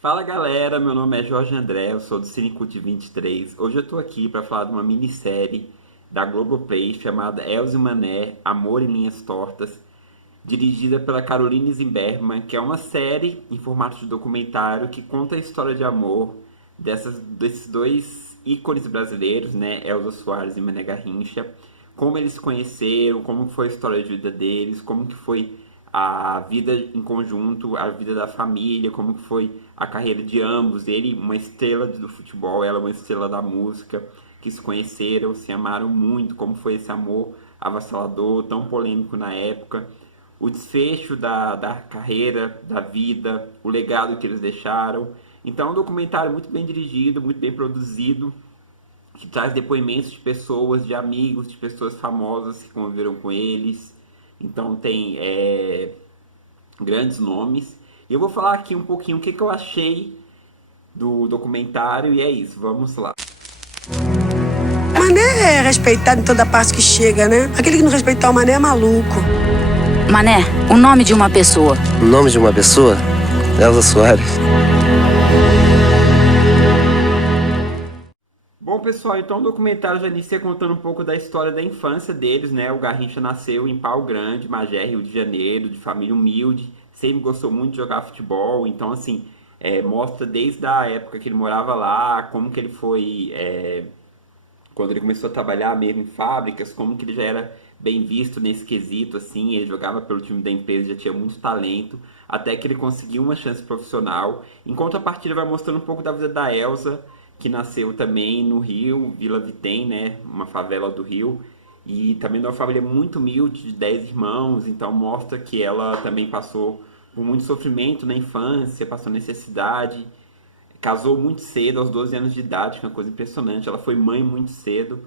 Fala galera, meu nome é Jorge André, eu sou do Cinecult 23. Hoje eu tô aqui para falar de uma minissérie da Globoplay chamada Elze e Mané, Amor em Linhas Tortas, dirigida pela Caroline Zimmermann, que é uma série em formato de documentário que conta a história de amor desses dois ícones brasileiros, né, Elza Soares e Mané Garrincha, como eles se conheceram, como foi a história de vida deles, como que foi a vida em conjunto, a vida da família, como que foi a carreira de ambos. Ele, uma estrela do futebol, ela uma estrela da música, que se conheceram, se amaram muito, como foi esse amor avassalador, tão polêmico na época, o desfecho da carreira, da vida, o legado que eles deixaram. Então é um documentário muito bem dirigido, muito bem produzido, que traz depoimentos de pessoas, de amigos, de pessoas famosas que conviveram com eles. Então tem grandes nomes. E eu vou falar aqui um pouquinho o que eu achei do documentário e é isso, vamos lá. Mané é respeitado em toda parte que chega, né? Aquele que não respeitar o Mané é maluco. Mané, o nome de uma pessoa. O nome de uma pessoa? Elza Soares. Bom, pessoal, então o documentário já inicia contando um pouco da história da infância deles, né? O Garrincha nasceu em Pau Grande, Magé, Rio de Janeiro, de família humilde, sempre gostou muito de jogar futebol, então, assim, mostra desde a época que ele morava lá, como que ele foi, quando ele começou a trabalhar mesmo em fábricas, como que ele já era bem visto nesse quesito, assim, ele jogava pelo time da empresa, já tinha muito talento, até que ele conseguiu uma chance profissional. Em contrapartida, vai mostrando um pouco da vida da Elza, que nasceu também no Rio, Vila Vitem, né, uma favela do Rio, e também de uma família muito humilde, de 10 irmãos, então mostra que ela também passou por muito sofrimento na infância, passou necessidade, casou muito cedo, aos 12 anos de idade, que é uma coisa impressionante, ela foi mãe muito cedo,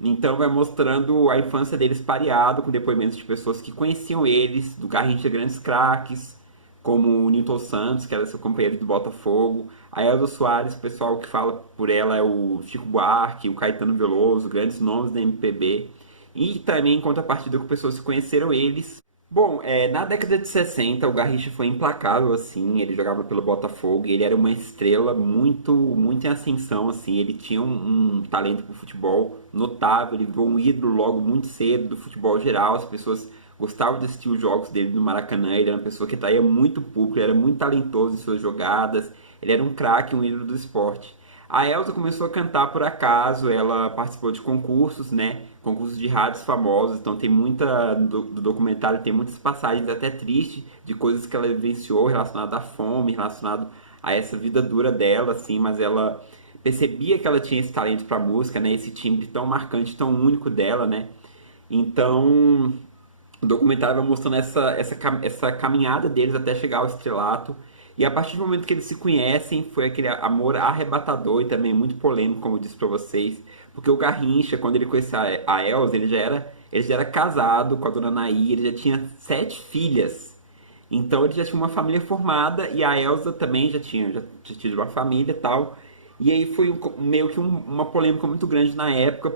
então vai mostrando a infância deles pareado, com depoimentos de pessoas que conheciam eles, do Garrincha grandes craques, como o Newton Santos, que era seu companheiro do Botafogo, a Elza Soares, o pessoal que fala por ela é o Chico Buarque, o Caetano Veloso, grandes nomes da MPB, e também em contrapartida com pessoas que conheceram eles. Bom, na década de 60 o Garrincha foi implacável, assim, ele jogava pelo Botafogo, e ele era uma estrela muito em ascensão, assim, ele tinha um talento para o futebol notável, ele virou um ídolo logo muito cedo do futebol geral, as pessoas gostavam de assistir os jogos dele no Maracanã, ele era uma pessoa que atraía muito público, ele era muito talentoso em suas jogadas, ele era um craque, um ídolo do esporte. A Elza começou a cantar por acaso, ela participou de concursos, né? Concursos de rádios famosos, então tem muita do documentário, tem muitas passagens até tristes de coisas que ela vivenciou relacionadas à fome, relacionado a essa vida dura dela, assim, mas ela percebia que ela tinha esse talento para música, né? Esse timbre tão marcante, tão único dela, né? Então, o documentário vai mostrando essa caminhada deles até chegar ao estrelato. E a partir do momento que eles se conhecem, foi aquele amor arrebatador e também muito polêmico, como eu disse pra vocês. Porque o Garrincha, quando ele conheceu a Elza, ele já era casado com a dona Nair, ele já tinha 7 filhas. Então ele já tinha uma família formada e a Elza também já tinha tido uma família e tal. E aí foi meio que uma polêmica muito grande na época,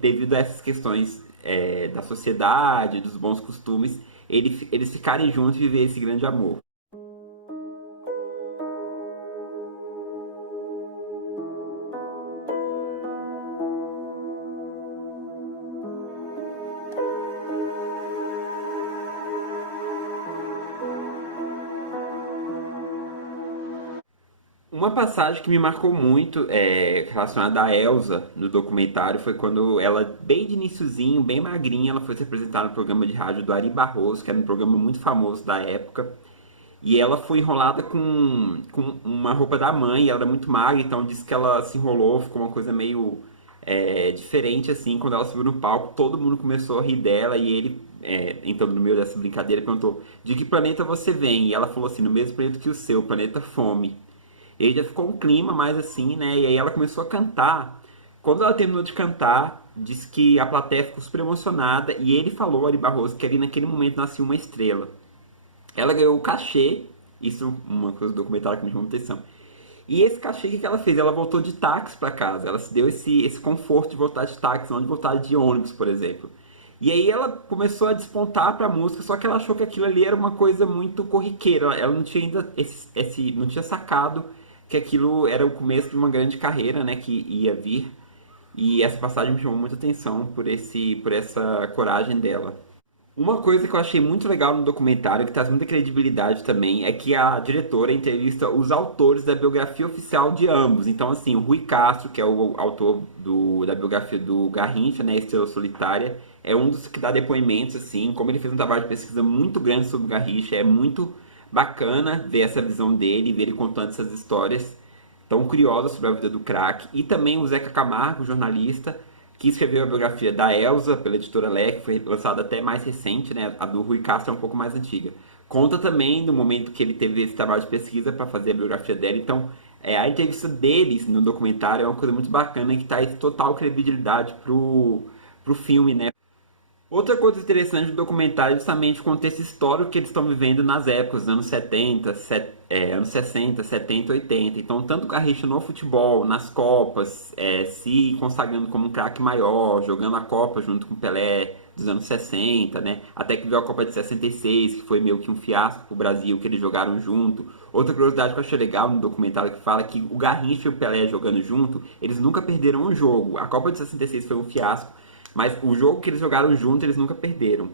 devido a essas questões da sociedade, dos bons costumes, eles ficarem juntos e viver esse grande amor. Uma passagem que me marcou muito relacionada à Elza no documentário foi quando ela, bem de iniciozinho, bem magrinha, ela foi se apresentar no programa de rádio do Ari Barroso, que era um programa muito famoso da época. E ela foi enrolada com uma roupa da mãe, ela era muito magra, então disse que ela se enrolou, ficou uma coisa meio diferente assim. Quando ela subiu no palco, todo mundo começou a rir dela e ele, entrando no meio dessa brincadeira, perguntou: de que planeta você vem? E ela falou assim: no mesmo planeta que o seu, o planeta Fome. E aí já ficou um clima mais assim, né? E aí ela começou a cantar. Quando ela terminou de cantar, disse que a plateia ficou super emocionada e ele falou, Ari Barroso, que ali naquele momento nascia uma estrela. Ela ganhou o cachê, isso uma coisa do documentário que me chamou a atenção. E esse cachê, o que ela fez? Ela voltou de táxi para casa. Ela se deu esse conforto de voltar de táxi, não de voltar de ônibus, por exemplo. E aí ela começou a despontar pra música, só que ela achou que aquilo ali era uma coisa muito corriqueira. Ela não tinha ainda não tinha sacado que aquilo era o começo de uma grande carreira, né, que ia vir. E essa passagem me chamou muita atenção por essa coragem dela. Uma coisa que eu achei muito legal no documentário, que traz muita credibilidade também, é que a diretora entrevista os autores da biografia oficial de ambos. Então, assim, o Rui Castro, que é o autor da biografia do Garrincha, né, Estrela Solitária, é um dos que dá depoimentos, assim, como ele fez um trabalho de pesquisa muito grande sobre o Garrincha, é muito bacana ver essa visão dele, ver ele contando essas histórias tão curiosas sobre a vida do craque. E também o Zeca Camargo, jornalista, que escreveu a biografia da Elza pela editora Lé, que foi lançada até mais recente, né? A do Rui Castro é um pouco mais antiga. Conta também do momento que ele teve esse trabalho de pesquisa para fazer a biografia dela. Então, a entrevista deles no documentário é uma coisa muito bacana que traz total credibilidade pro filme, né? Outra coisa interessante do documentário é justamente o contexto histórico que eles estão vivendo nas épocas dos anos 70, anos 60, 70, 80. Então, tanto o Garrincha no futebol, nas Copas, se consagrando como um craque maior, jogando a Copa junto com o Pelé dos anos 60, né? Até que veio a Copa de 66, que foi meio que um fiasco pro Brasil, que eles jogaram junto. Outra curiosidade que eu achei legal no documentário que fala que o Garrincha e o Pelé jogando junto, eles nunca perderam um jogo. A Copa de 66 foi um fiasco, mas o jogo que eles jogaram junto, eles nunca perderam.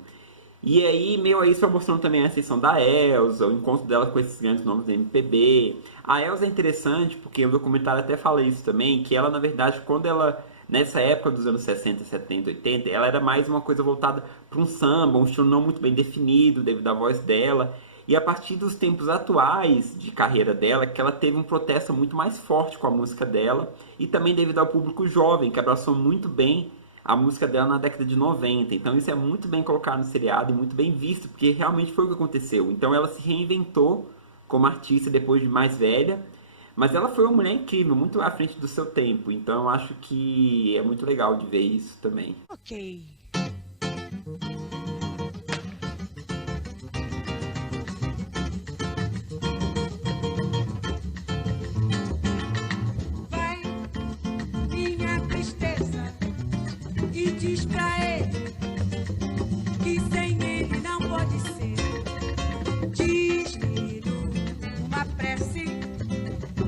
E aí, meio a isso, foi mostrando também a ascensão da Elza, o encontro dela com esses grandes nomes da MPB. A Elza é interessante, porque o documentário até fala isso também, que ela, na verdade, quando ela, nessa época dos anos 60, 70, 80, ela era mais uma coisa voltada para um samba, um estilo não muito bem definido, devido à voz dela. E a partir dos tempos atuais de carreira dela, que ela teve um protesto muito mais forte com a música dela, e também devido ao público jovem, que abraçou muito bem a música dela na década de 90. Então isso é muito bem colocado no seriado e muito bem visto, porque realmente foi o que aconteceu. Então ela se reinventou como artista depois de mais velha, mas ela foi uma mulher incrível, muito à frente do seu tempo. Então eu acho que é muito legal de ver isso também. Ok. Vai, minha tristeza, e diz pra ele que sem ele não pode ser. Diz-lhe uma prece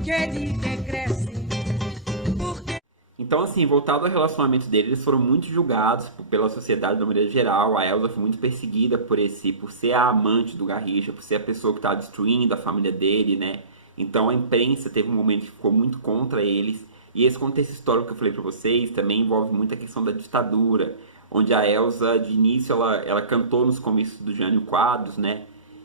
que ele regresse. Então, assim, voltado ao relacionamento deles, eles foram muito julgados pela sociedade de uma maneira geral. A Elza foi muito perseguida por ser a amante do Garrincha, por ser a pessoa que estava destruindo a família dele, né? Então a imprensa teve um momento que ficou muito contra eles. E esse contexto histórico que eu falei pra vocês também envolve muito a questão da ditadura, onde a Elza, de início, ela cantou nos comícios do Jânio Quadros, né?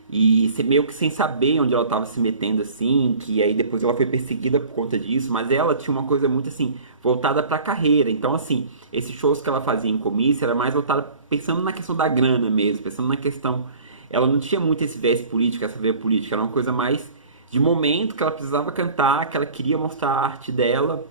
E meio que sem saber onde ela estava se metendo, assim, que aí depois ela foi perseguida por conta disso, mas ela tinha uma coisa muito, assim, voltada para a carreira. Então, assim, esses shows que ela fazia em comício era mais voltada pensando na questão da grana mesmo, pensando na questão... Ela não tinha muito esse viés político, essa veia política, era uma coisa mais de momento que ela precisava cantar, que ela queria mostrar a arte dela,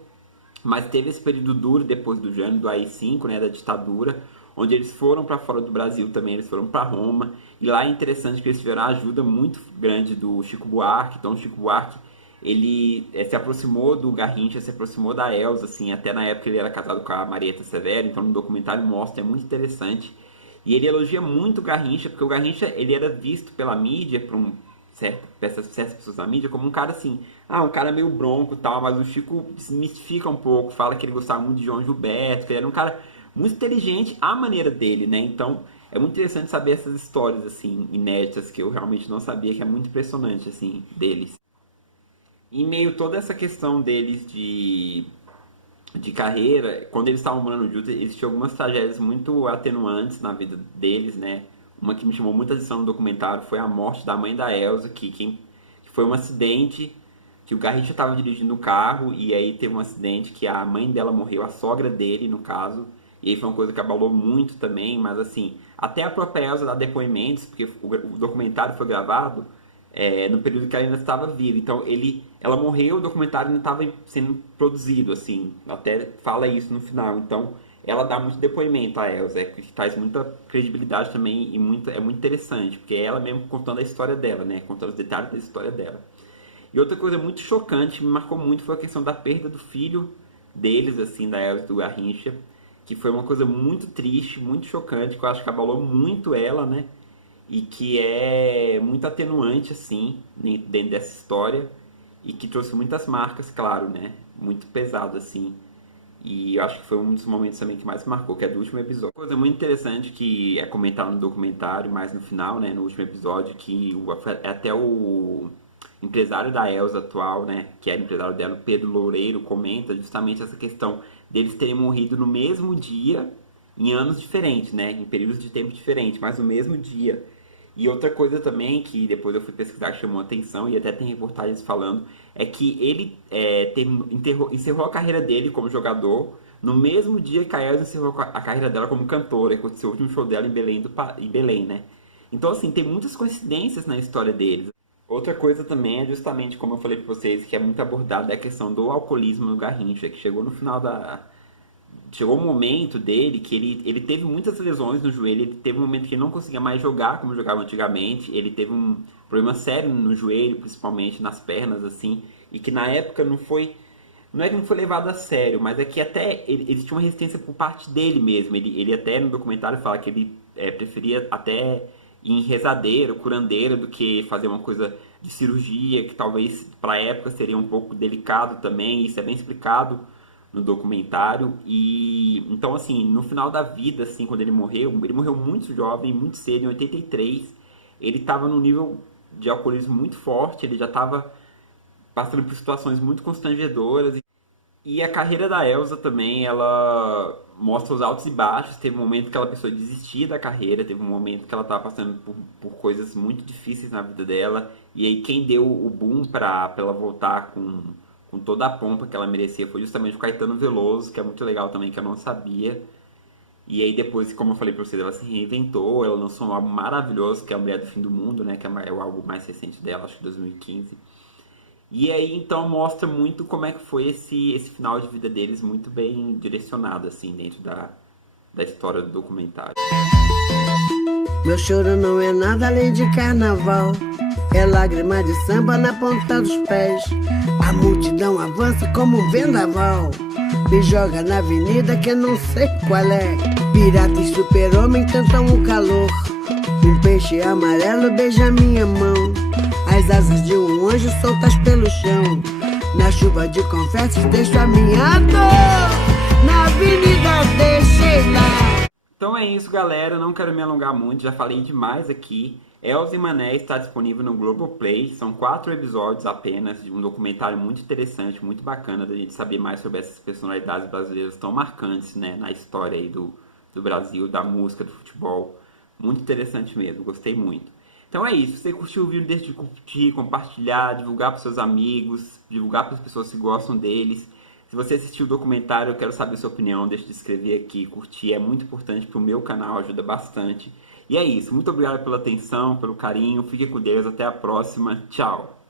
mas teve esse período duro depois do Jânio, do AI-5, né, da ditadura, onde eles foram para fora do Brasil também, eles foram para Roma, e lá é interessante que eles tiveram a ajuda muito grande do Chico Buarque. Então o Chico Buarque, ele se aproximou do Garrincha, se aproximou da Elza, assim, até na época ele era casado com a Marieta Severo, então no documentário mostra, é muito interessante, e ele elogia muito o Garrincha, porque o Garrincha, ele era visto pela mídia, por certas pessoas da mídia, como um cara assim, um cara meio bronco e tal, mas o Chico desmistifica um pouco, fala que ele gostava muito de João Gilberto, que ele era um cara muito inteligente à maneira dele, né? Então é muito interessante saber essas histórias assim inéditas que eu realmente não sabia, que é muito impressionante assim deles. Em meio a toda essa questão deles de carreira, quando eles estavam morando juntos, eles tinham algumas tragédias muito atenuantes na vida deles, né? Uma que me chamou muita atenção no documentário foi a morte da mãe da Elza, que foi um acidente que o Garrincha estava dirigindo o carro e aí teve um acidente que a mãe dela morreu, a sogra dele, no caso. E aí foi uma coisa que abalou muito também, mas assim, até a própria Elza dá depoimentos, porque o documentário foi gravado no período que ela ainda estava viva. Então ela morreu, o documentário ainda estava sendo produzido, assim, até fala isso no final. Então ela dá muito depoimento a Elza, que traz muita credibilidade também e é muito interessante, porque é ela mesmo contando a história dela, né, contando os detalhes da história dela. E outra coisa muito chocante, me marcou muito, foi a questão da perda do filho deles, assim, da Elza e do Garrincha. que foi uma coisa muito triste, muito chocante, que eu acho que abalou muito ela, né? E que é muito atenuante, assim, dentro dessa história, e que trouxe muitas marcas, claro, né? Muito pesado, assim. E eu acho que foi um dos momentos também que mais marcou, que é do último episódio. Uma coisa muito interessante que é comentada no documentário, mais no final, né, no último episódio, que até o empresário da Elsa atual, né, que era empresário dela, o Pedro Loureiro, comenta justamente essa questão deles terem morrido no mesmo dia, em anos diferentes, né, em períodos de tempo diferentes, mas no mesmo dia. E outra coisa também, que depois eu fui pesquisar, que chamou a atenção, e até tem reportagens falando, é que ele encerrou a carreira dele como jogador no mesmo dia que a Elsa encerrou a carreira dela como cantora, que aconteceu o último show dela em Belém, né? Então, assim, tem muitas coincidências na história deles. Outra coisa também é justamente, como eu falei pra vocês, que é muito abordada, é a questão do alcoolismo no Garrincha, que chegou no final Chegou um momento dele que ele teve muitas lesões no joelho, ele teve um momento que ele não conseguia mais jogar como jogava antigamente, ele teve um problema sério no joelho, principalmente nas pernas, assim, e que na época não é que não foi levado a sério, mas é que até ele tinha uma resistência por parte dele mesmo, ele até no documentário fala que ele preferia até ir em rezadeiro, curandeiro, do que fazer uma coisa de cirurgia, que talvez para a época seria um pouco delicado também, isso é bem explicado no documentário. E então, assim, no final da vida, assim, quando ele morreu muito jovem, muito cedo, em 83. Ele estava num nível de alcoolismo muito forte, ele já estava passando por situações muito constrangedoras. E a carreira da Elsa também, ela mostra os altos e baixos. Teve um momento que ela pensou em desistir da carreira, teve um momento que ela estava passando por coisas muito difíceis na vida dela. E aí quem deu o boom para ela voltar com toda a pompa que ela merecia foi justamente o Caetano Veloso, que é muito legal também, que eu não sabia. E aí depois, como eu falei pra vocês, ela se reinventou, ela lançou um álbum maravilhoso, que é A Mulher do Fim do Mundo, né, que é o álbum mais recente dela, acho que 2015. E aí então mostra muito como é que foi esse final de vida deles, muito bem direcionado, assim, dentro da história do documentário. Meu choro não é nada além de carnaval. É lágrima de samba na ponta dos pés. A multidão avança como um vendaval. Me joga na avenida que eu não sei qual é. Pirata e super-homem tentam o calor. Um peixe amarelo beija minha mão. As asas de um anjo soltas pelo chão. Na chuva de confetes deixo a minha dor. Na avenida deixei lá. Então é isso, galera, não quero me alongar muito, já falei demais aqui. Elza e Mané está disponível no Globoplay, são 4 episódios apenas, de um documentário muito interessante, muito bacana da gente saber mais sobre essas personalidades brasileiras tão marcantes, né, na história aí do Brasil, da música, do futebol. Muito interessante mesmo, gostei muito. Então é isso, se você curtiu o vídeo, deixa de curtir, compartilhar, divulgar para seus amigos, divulgar para as pessoas que gostam deles. Se você assistiu o documentário, eu quero saber sua opinião, deixa de escrever aqui, curtir, é muito importante para o meu canal, ajuda bastante. E é isso, muito obrigado pela atenção, pelo carinho, fique com Deus, até a próxima, tchau!